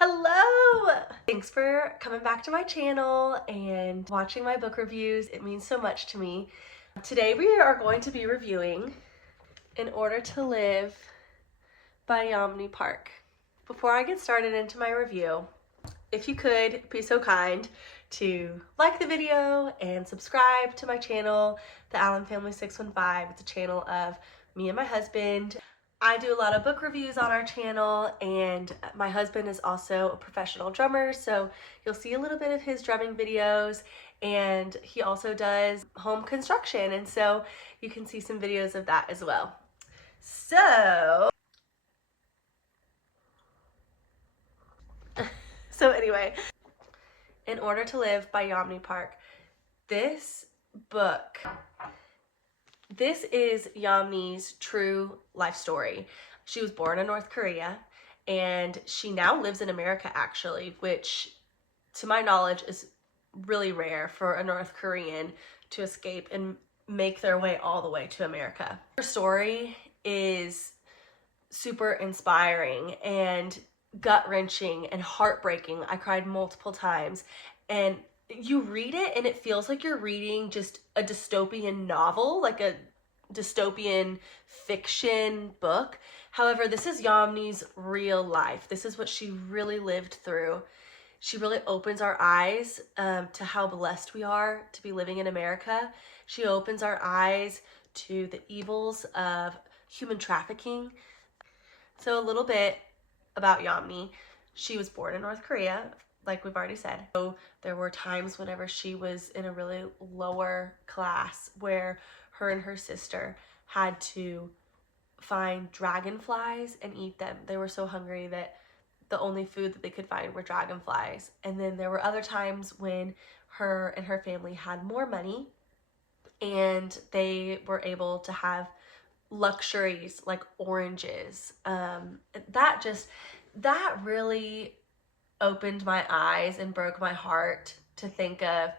Hello! Thanks for coming back to my channel and watching my book reviews. It means so much to me. Today we are going to be reviewing In Order to Live by Yeomni Park. Before I get started into my review, if you could be so kind to like the video and subscribe to my channel, The Allen Family 615. It's a channel of me and my husband. I do a lot of book reviews on our channel, and my husband is also a professional drummer, so you'll see a little bit of his drumming videos, and he also does home construction, and so you can see some videos of that as well. So anyway, In Order to Live by Yeomni Park. This is Yeomni's true life story. She was born in North Korea, and she now lives in America, actually, which to my knowledge is really rare for a North Korean to escape and make their way all the way to America. Her story is super inspiring and gut-wrenching and heartbreaking. I cried multiple times, and you read it and it feels like you're reading just a dystopian novel, like a dystopian fiction book. However, this is Yeomni's real life. This is what she really lived through. She really opens our eyes to how blessed we are to be living in America. She opens our eyes to the evils of human trafficking. So a little bit about Yeomni. She was born in North Korea, like we've already said. So there were times whenever she was in a really lower class where her and her sister had to find dragonflies and eat them. They were so hungry that the only food that they could find were dragonflies. And then there were other times when her and her family had more money and they were able to have luxuries like oranges. That really opened my eyes and broke my heart to think of,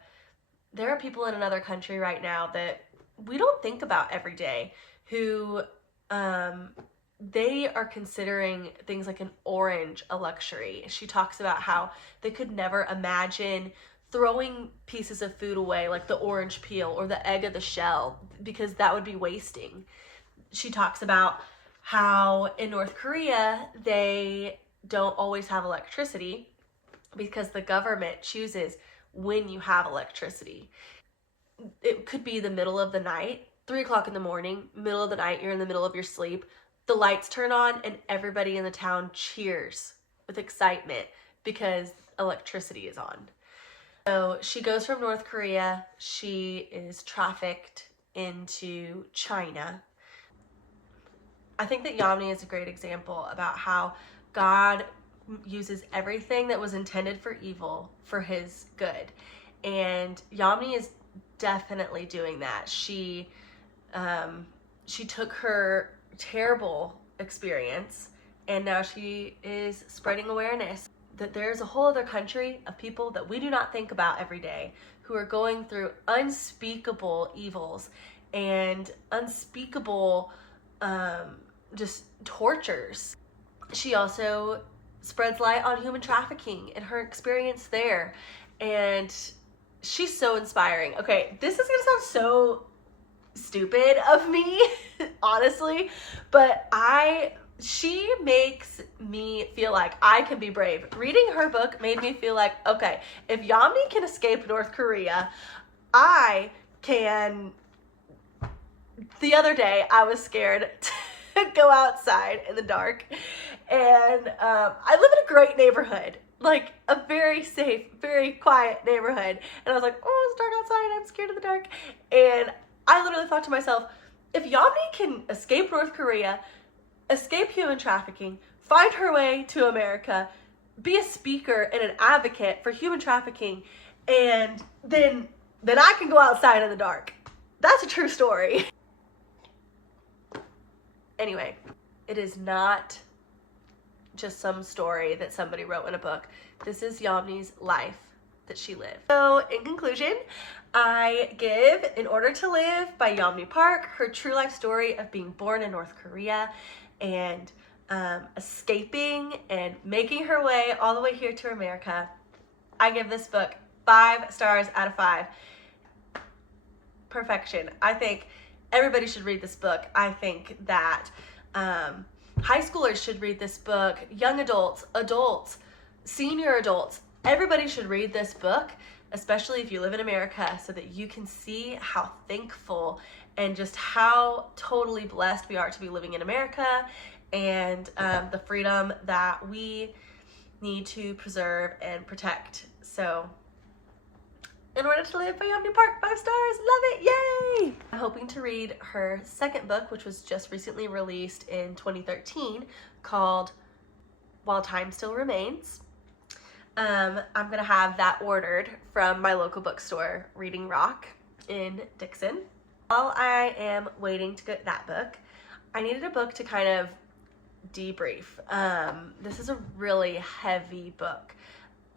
there are people in another country right now that we don't think about every day who they are considering things like an orange a luxury. She talks about how they could never imagine throwing pieces of food away, like the orange peel or the egg of the shell, because that would be wasting. She talks about how in North Korea they don't always have electricity because the government chooses when you have electricity. It could be the middle of the night, 3 o'clock in the morning, middle of the night, you're in the middle of your sleep, the lights turn on and everybody in the town cheers with excitement because electricity is on. So she goes from North Korea, she is trafficked into China. I think that Yeomni is a great example about how God uses everything that was intended for evil for his good. And Yeomni is definitely doing that. She took her terrible experience and now she is spreading awareness that there's a whole other country of people that we do not think about every day who are going through unspeakable evils and unspeakable just tortures. She also spreads light on human trafficking and her experience there, and she's so inspiring. Okay, this is gonna sound so stupid of me, honestly, but she makes me feel like I can be brave. Reading her book made me feel like, okay, if Yeomni can escape North Korea, I can. The other day, I was scared to go outside in the dark, and I live in a great neighborhood, like a very safe, very quiet neighborhood, and I was like, oh, it's dark outside, I'm scared of the dark, and I literally thought to myself, if Yeomni can escape North Korea, escape human trafficking, find her way to America, be a speaker and an advocate for human trafficking, and then I can go outside in the dark. That's a true story. Anyway, it is not just some story that somebody wrote in a book. This is Yeomni's life that she lived. So in conclusion, I give In Order to Live by Yeomni Park, her true life story of being born in North Korea and escaping and making her way all the way here to America. I give this book 5 stars out of 5. Perfection. I think everybody should read this book. I think that high schoolers should read this book, young adults, adults, senior adults. Everybody should read this book, especially if you live in America, so that you can see how thankful and just how totally blessed we are to be living in America, and the freedom that we need to preserve and protect. So In Order to Live by Yeomni Park, 5 stars, love it, yay! I'm hoping to read her second book, which was just recently released in 2013, called While Time Still Remains. I'm gonna have that ordered from my local bookstore, Reading Rock in Dixon. While I am waiting to get that book, I needed a book to kind of debrief. This is a really heavy book,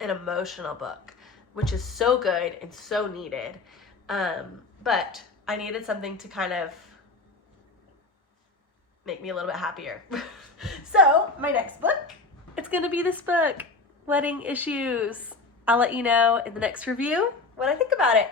an emotional book, which is so good and so needed. But I needed something to kind of make me a little bit happier. So my next book, it's gonna be this book, Wedding Issues. I'll let you know in the next review what I think about it.